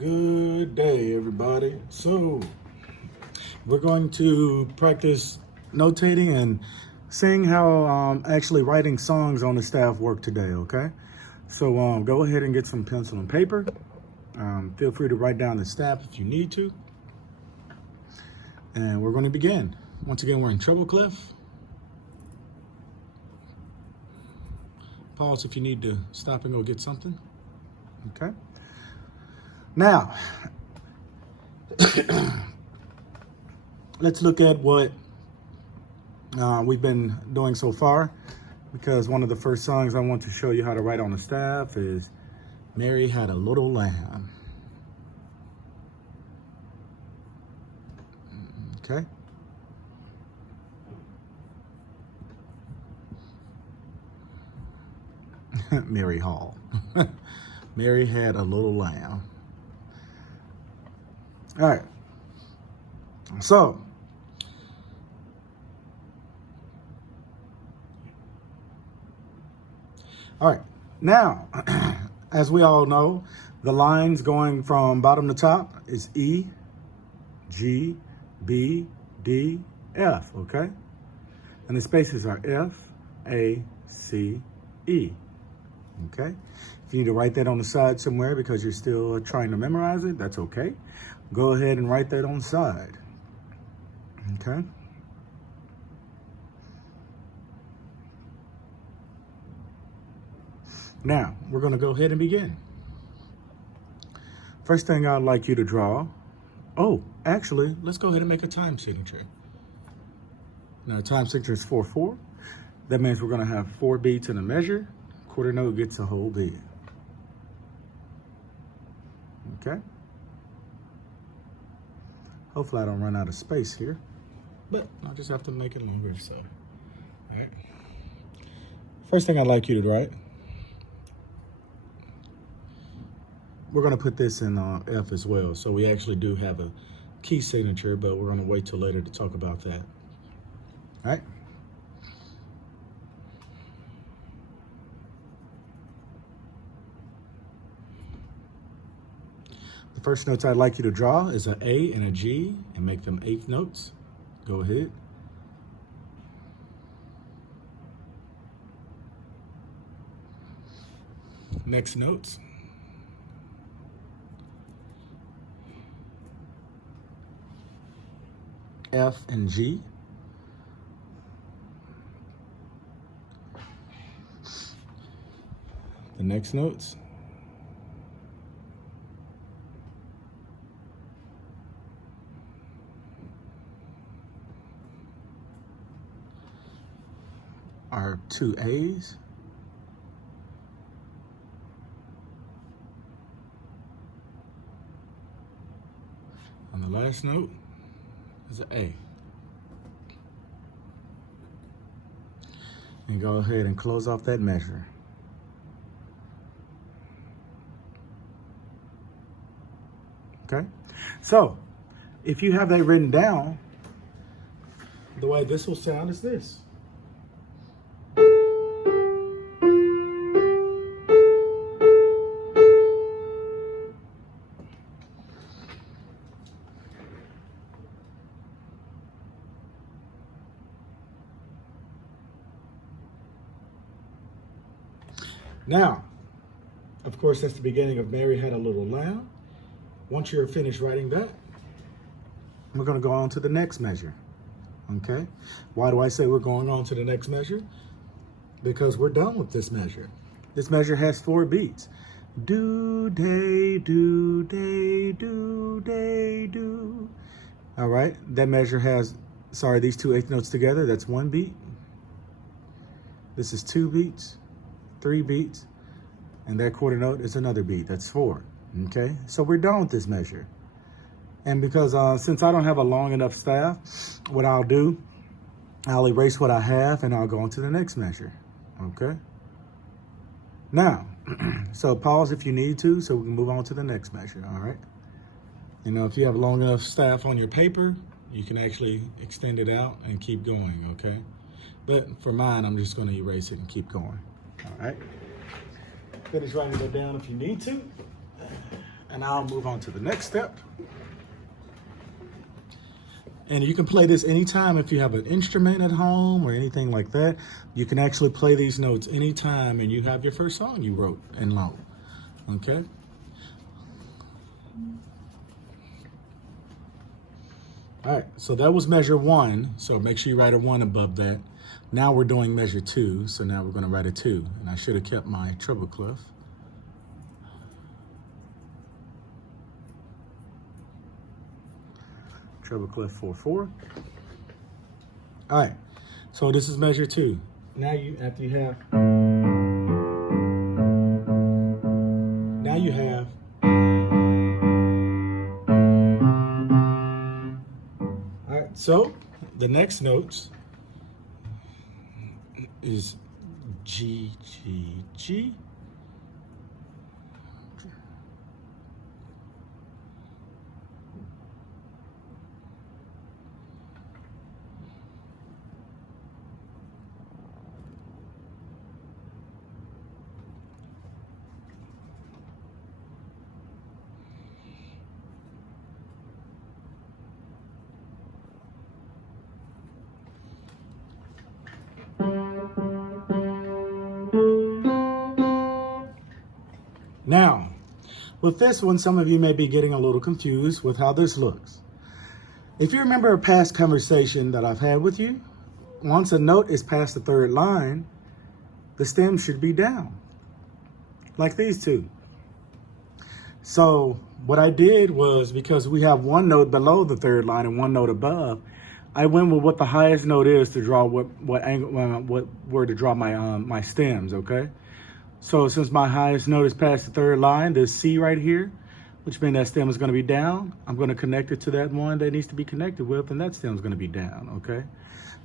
Good day, everybody. So, we're going to practice notating and seeing how actually writing songs on the staff work today, okay? So, go ahead and get some pencil and paper. Feel free to write down the staff if you need to. And we're going to begin. Once again, we're in treble clef. Pause if you need to stop and go get something. Okay. Now, let's look at what we've been doing so far, because one of the first songs I want to show you how to write on the staff is Mary Had a Little Lamb. Okay. Mary Hall. Mary had a little lamb. All right. So, all right. Now, as we all know, the lines going from bottom to top is E, G, B, D, F, okay? And the spaces are F, A, C, E, okay? If you need to write that on the side somewhere because you're still trying to memorize it, that's okay. Go ahead and write that on the side, okay? Now, we're gonna go ahead and begin. First thing I'd like you to draw, actually, let's go ahead and make a time signature. Now, time signature is 4/4. That means we're gonna have 4 beats in a measure. Quarter note gets a whole beat. Okay. Hopefully I don't run out of space here, but I'll just have to make it longer, so. All right. First thing I'd like you to write, we're gonna put this in F as well. So we actually do have a key signature, but we're gonna wait till later to talk about that. All right. The first notes I'd like you to draw is an A and a G and make them 8th notes. Go ahead. Next notes. F and G. The next notes. Are 2 A's. And the last note is an A. And go ahead and close off that measure. Okay? So, if you have that written down, the way this will sound is this. Now, of course, that's the beginning of Mary Had a Little Lamb. Once you're finished writing that, we're going to go on to the next measure, okay? Why do I say we're going on to the next measure? Because we're done with this measure. This measure has 4 beats. Do, day, do, day, do, day, do. All right, that measure has, these 2 8th notes together, that's 1 beat. This is 2 beats. 3 beats, and that quarter note is another beat. That's 4. Okay, so we're done with this measure. And because since I don't have a long enough staff, what I'll do, I'll erase what I have and I'll go on to the next measure. Okay. Now, so pause if you need to, so we can move on to the next measure. All right. You know, if you have long enough staff on your paper, you can actually extend it out and keep going. Okay. But for mine, I'm just going to erase it and keep going. All right. Finish writing it down if you need to. And I'll move on to the next step. And you can play this anytime if you have an instrument at home or anything like that. You can actually play these notes anytime and you have your first song you wrote in low. Okay? All right, so that was measure 1. So make sure you write a 1 above that. Now we're doing measure 2. So now we're going to write a 2. And I should have kept my treble clef. Treble clef 4/4. All right, so this is measure 2. Now you have, all right, so the next notes is G, G, G. Now, with this one, some of you may be getting a little confused with how this looks. If you remember a past conversation that I've had with you, once a note is past the 3rd line, the stem should be down, like these two. So what I did was, because we have one note below the 3rd line and one note above, I went with what the highest note is to draw where to draw my stems, okay? So since my highest note is past the 3rd line, this C right here, which means that stem is going to be down, I'm going to connect it to that one that needs to be connected with, and that stem is going to be down, okay?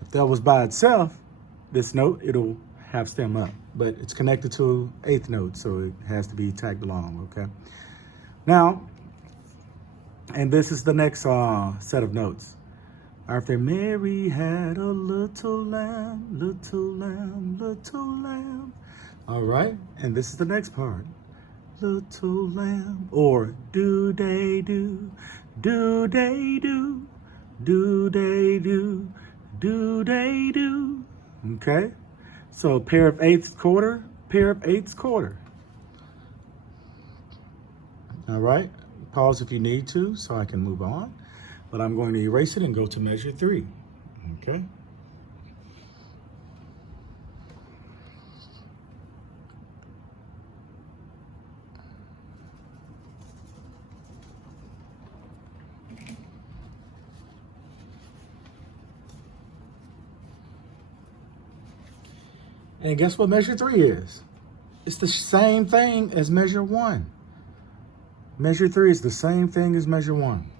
If that was by itself, this note, it'll have stem up, but it's connected to 8th note, so it has to be tagged along, okay? Now, and this is the next set of notes. After Mary had a little lamb, little lamb, little lamb. All right, and this is the next part. Little lamb, or do-day-do, do-day-do, do-day-do, do-day-do. Okay, so pair of 8th quarter, pair of 8th quarter. All right, pause if you need to so I can move on, but I'm going to erase it and go to measure 3, okay? And guess what measure 3 is? It's the same thing as measure 1. Measure 3 is the same thing as measure 1.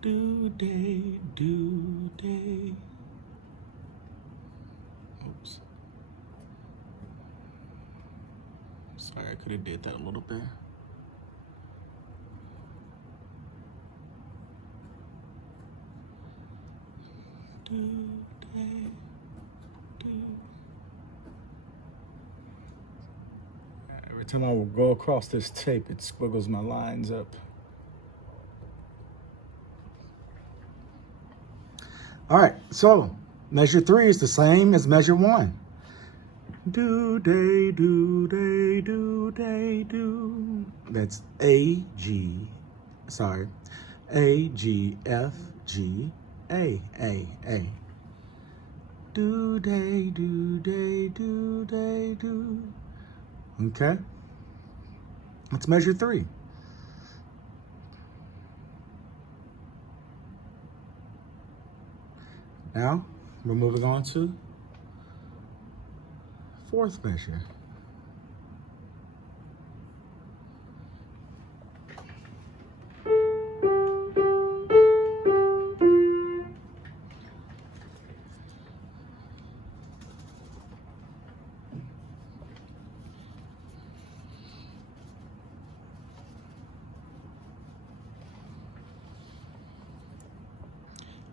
Do-day, do-day. Oops. Sorry, I could have did that a little bit. Do-day. Every time I will go across this tape, it squiggles my lines up. All right, so measure 3 is the same as measure 1. Do-day, do-day, do-day, do. That's A, G, F, G, A. Do-day, do-day, do-day, do. Okay? Let's measure 3. Now, we're moving on to 4th measure.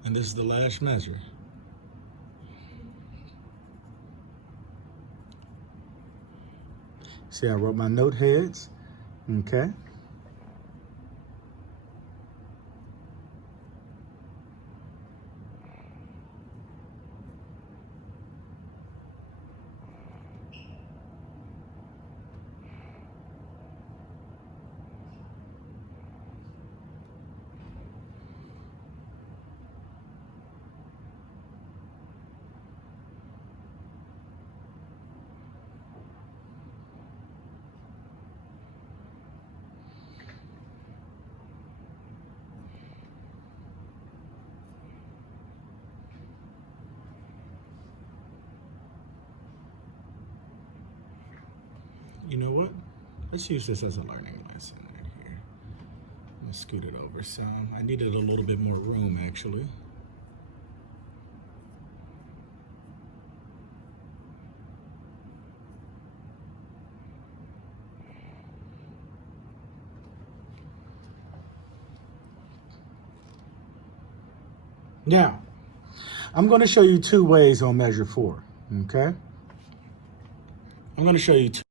And this is the last measure. See, I wrote my note heads Okay. You know what? Let's use this as a learning lesson right here. I'm gonna scoot it over some. I needed a little bit more room actually. Now, I'm going to show you two ways on measure 4, okay? I'm going to show you two